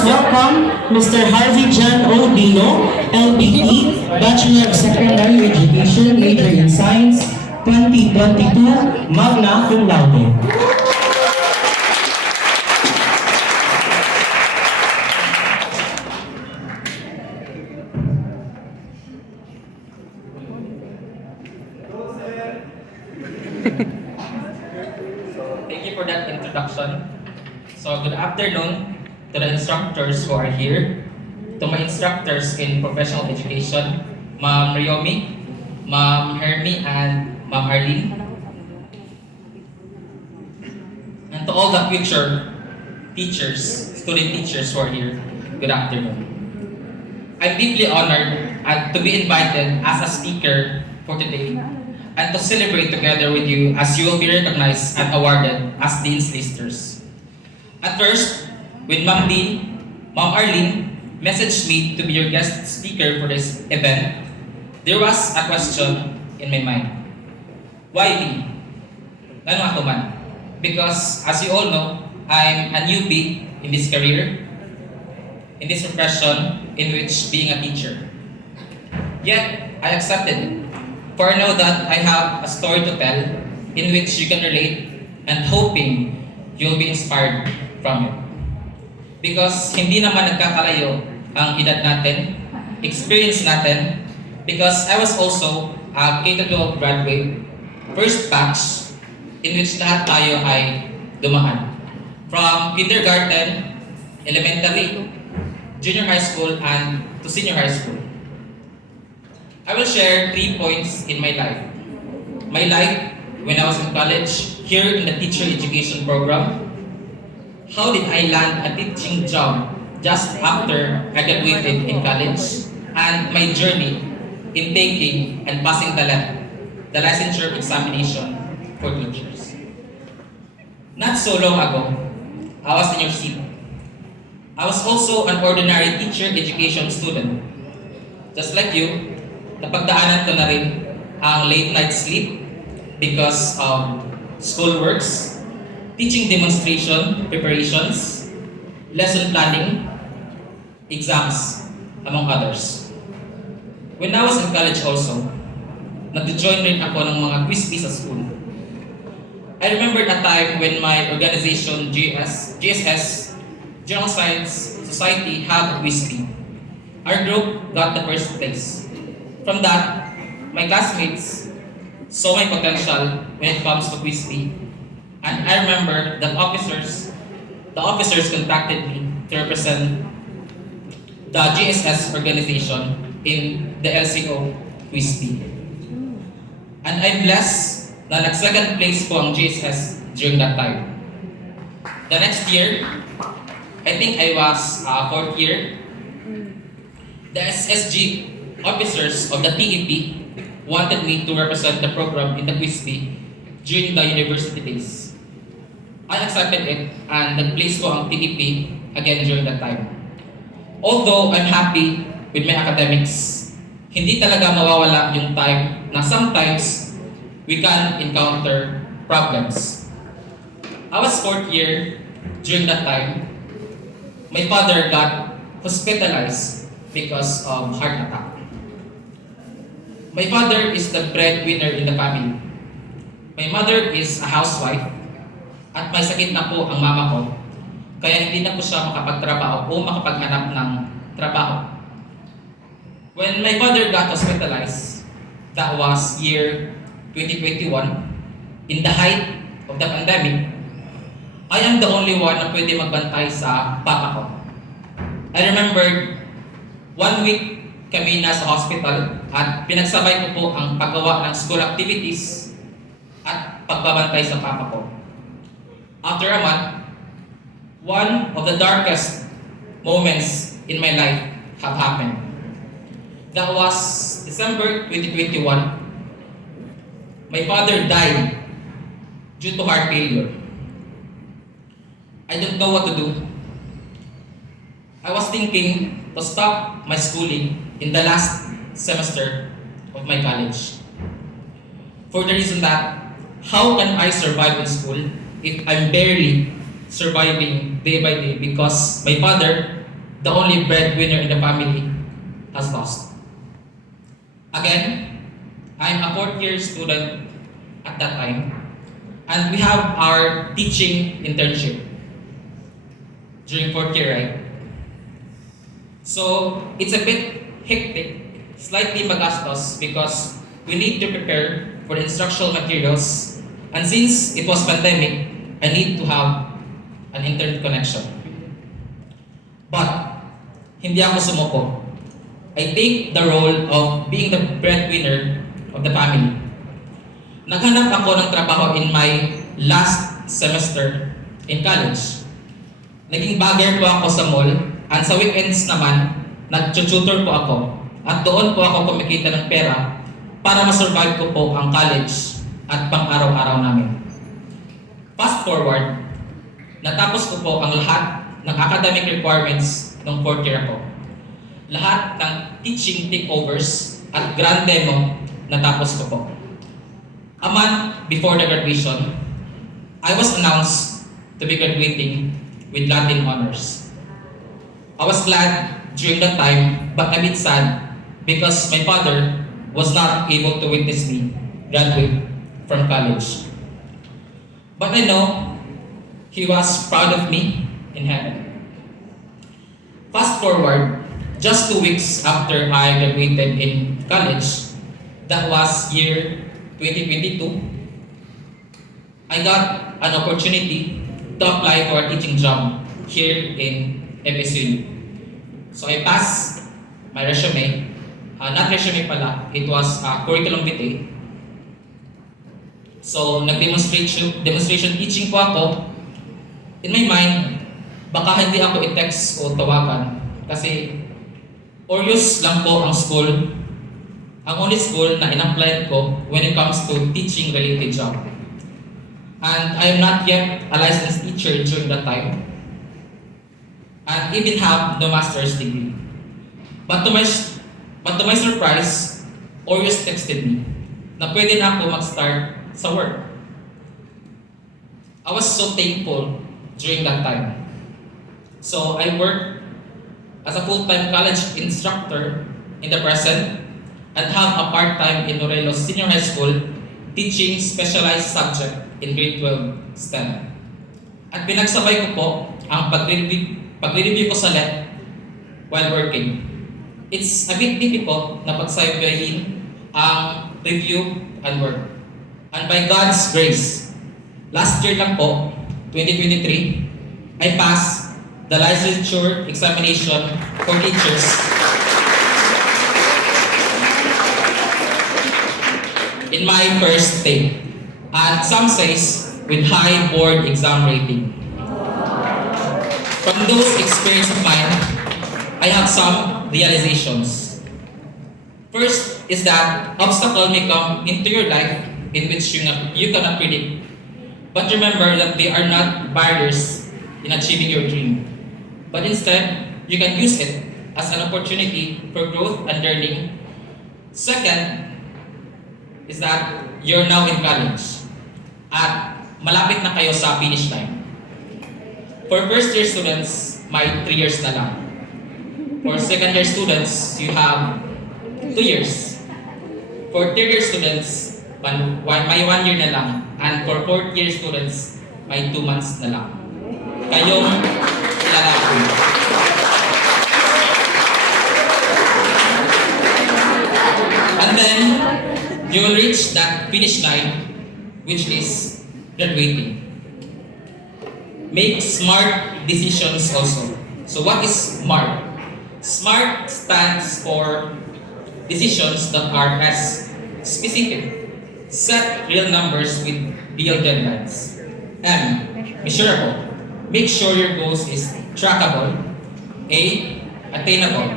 Please welcome Mr. Harvey John O. Dino, LBE, Bachelor of Secondary Education, major in Science, 2022, magna cum laude. Thank you for that introduction. So, good afternoon to the instructors who are here, to my instructors in professional education, Ma'am Riomi, Ma'am Hermie, and Ma'am Arlene, and to all the future teachers, student teachers who are here, good afternoon. I'm deeply honored and to be invited as a speaker for today and to celebrate together with you as you will be recognized and awarded as Dean's Listers. At first, when Ma'am Dean, Ma'am Arlene messaged me to be your guest speaker for this event, there was a question in my mind. Why me? Ano ako man? Because as you all know, I'm a newbie in this career, in this profession in which being a teacher. Yet, I accepted it. For I know that I have a story to tell in which you can relate and hoping you'll be inspired from it. Because hindi naman nagkakalayo ang edad natin, experience natin, because I was also a K-12 graduate, first batch, in which lahat tayo ay dumaan. From kindergarten, elementary, junior high school, and to senior high school. I will share 3 points in my life. My life when I was in college, here in the teacher education program. How did I land a teaching job just after I graduated in college? And my journey in taking and passing the licensure examination for teachers. Not so long ago, I was in your seat. I was also an ordinary teacher education student. Just like you, napagdaanan ko na rin ang late night sleep because of school works, teaching demonstration, preparations, lesson planning, exams, among others. When I was in college also, nag-join rin ako ng mga quiz bee sa school. I remember a time when my organization, GSS, General Science Society, had a quiz bee. Our group got the first place. From that, my classmates saw my potential when it comes to quiz bee. And I remember that the officers contacted me to represent the GSS organization in the LCO quiz bee. And I'm blessed na nag-second place po ang GSS during that time. The next year, I think I was fourth year, the SSG officers of the TEP wanted me to represent the program in the quiz bee during the university days. I accepted it and nag-place ko ang TEP again during that time. Although I'm happy with my academics, hindi talaga mawawala yung time na sometimes we can encounter problems. I was fourth year during that time. My father got hospitalized because of heart attack. My father is the breadwinner in the family. My mother is a housewife at may sakit na po ang mama ko, kaya hindi na po siya makapagtrabaho o makapaghanap ng trabaho. When my father got hospitalized, that was year 2021, in the height of the pandemic, I am the only one na pwede magbantay sa papa ko. I remembered 1 week kami nasa hospital at pinagsabay ko po ang paggawa ng school activities at pagbabantay sa papa ko. After a month, one of the darkest moments in my life have happened. That was December 2021. My father died due to heart failure. I don't know what to do. I was thinking to stop my schooling in the last semester of my college. For the reason that, how can I survive in school if I'm barely surviving day by day because my father the only breadwinner in the family, has lost. Again, I'm a fourth year student at that time, and we have our teaching internship during fourth year, right? So it's a bit hectic, slightly magastos because we need to prepare for the instructional materials, and since it was pandemic, I need to have an internet connection. But hindi ako sumuko. I take the role of being the breadwinner of the family. Naghanap ako ng trabaho in my last semester in college. Naging bagger po ako sa mall, and sa weekends naman, nag-tutor po ako. At doon po ako kumikita ng pera para masurvive ko po ang college at pang-araw-araw namin. Fast forward, natapos ko po ang lahat ng academic requirements ng fourth year ako. Lahat ng teaching takeovers at grand demo natapos ko po. A month before the graduation, I was announced to be graduating with Latin honors. I was glad during that time, but a bit sad because my father was not able to witness me graduate from college. But I know he was proud of me in heaven. Fast forward, just 2 weeks after I graduated in college, that was year 2022, I got an opportunity to apply for a teaching job here in FSU. So I passed my resume, not resume pala, it was curriculum vitae. So demonstration teaching po ako. In my mind, baka hindi ako i-text o tawagan kasi Orius lang po ang school, ang only school na in-apply ko when it comes to teaching related job. And I am not yet a licensed teacher during that time, and even have no master's degree. But to my surprise, Orius texted me na pwede na ako mag-start sa work. I was so thankful during that time. So I worked as a full-time college instructor in the present and have a part-time in Morelos Senior High School teaching specialized subject in grade 12 STEM. At pinagsabay ko po ang pagre-review ko sa LET while working. It's a bit difficult na pagsabayin ang review and work. And by God's grace, last year lang po, 2023, I passed the licensure examination for teachers in my first day. And some says with high board exam rating. From those experiences of mine, I have some realizations. First is that obstacles may come into your life in which you cannot predict. But remember that they are not barriers in achieving your dream. But instead, you can use it as an opportunity for growth and learning. Second is that you're now in college at malapit na kayo sa finish line. For first year students, may 3 years na lang. For second year students, you have 2 years. For third year students, may 1 year na lang. And for fourth year students, may 2 months na lang. Kayong ilalako. And then, you will reach that finish line, which is graduating. Make smart decisions also. So what is SMART? SMART stands for decisions that are as specific. Set real numbers with real deadlines. M, measurable. Make sure your goals is trackable. A, attainable.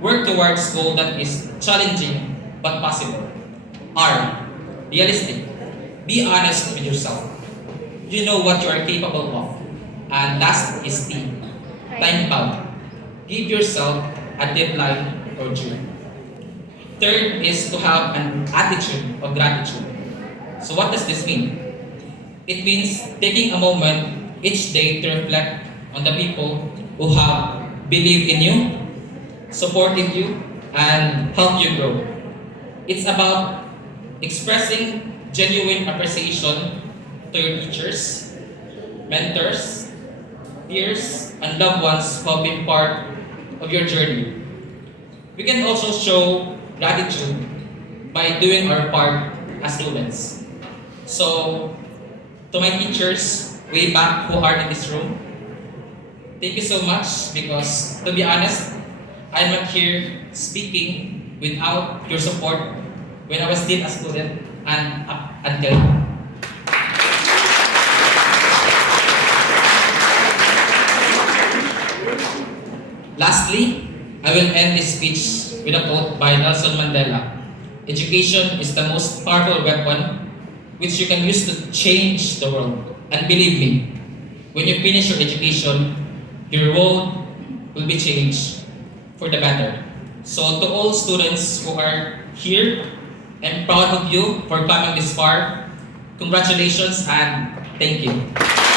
Work towards goal that is challenging but possible. R, realistic. Be honest with yourself. You know what you are capable of. And last is T, time bound. Give yourself a deadline or due. Third is to have an attitude of gratitude. So what does this mean? It means taking a moment each day to reflect on the people who have believe in you, support in you, and help you grow. It's about expressing genuine appreciation to your teachers, mentors, peers, and loved ones who have been part of your journey. We can also show gratitude by doing our part as students. So, to my teachers way back who are in this room, thank you so much because, to be honest, I'm not here speaking without your support when I was still a student and up until now. Lastly, I will end this speech with a quote by Nelson Mandela. Education is the most powerful weapon which you can use to change the world. And believe me, when you finish your education, your world will be changed for the better. So to all students who are here, I'm proud of you for coming this far. Congratulations and thank you.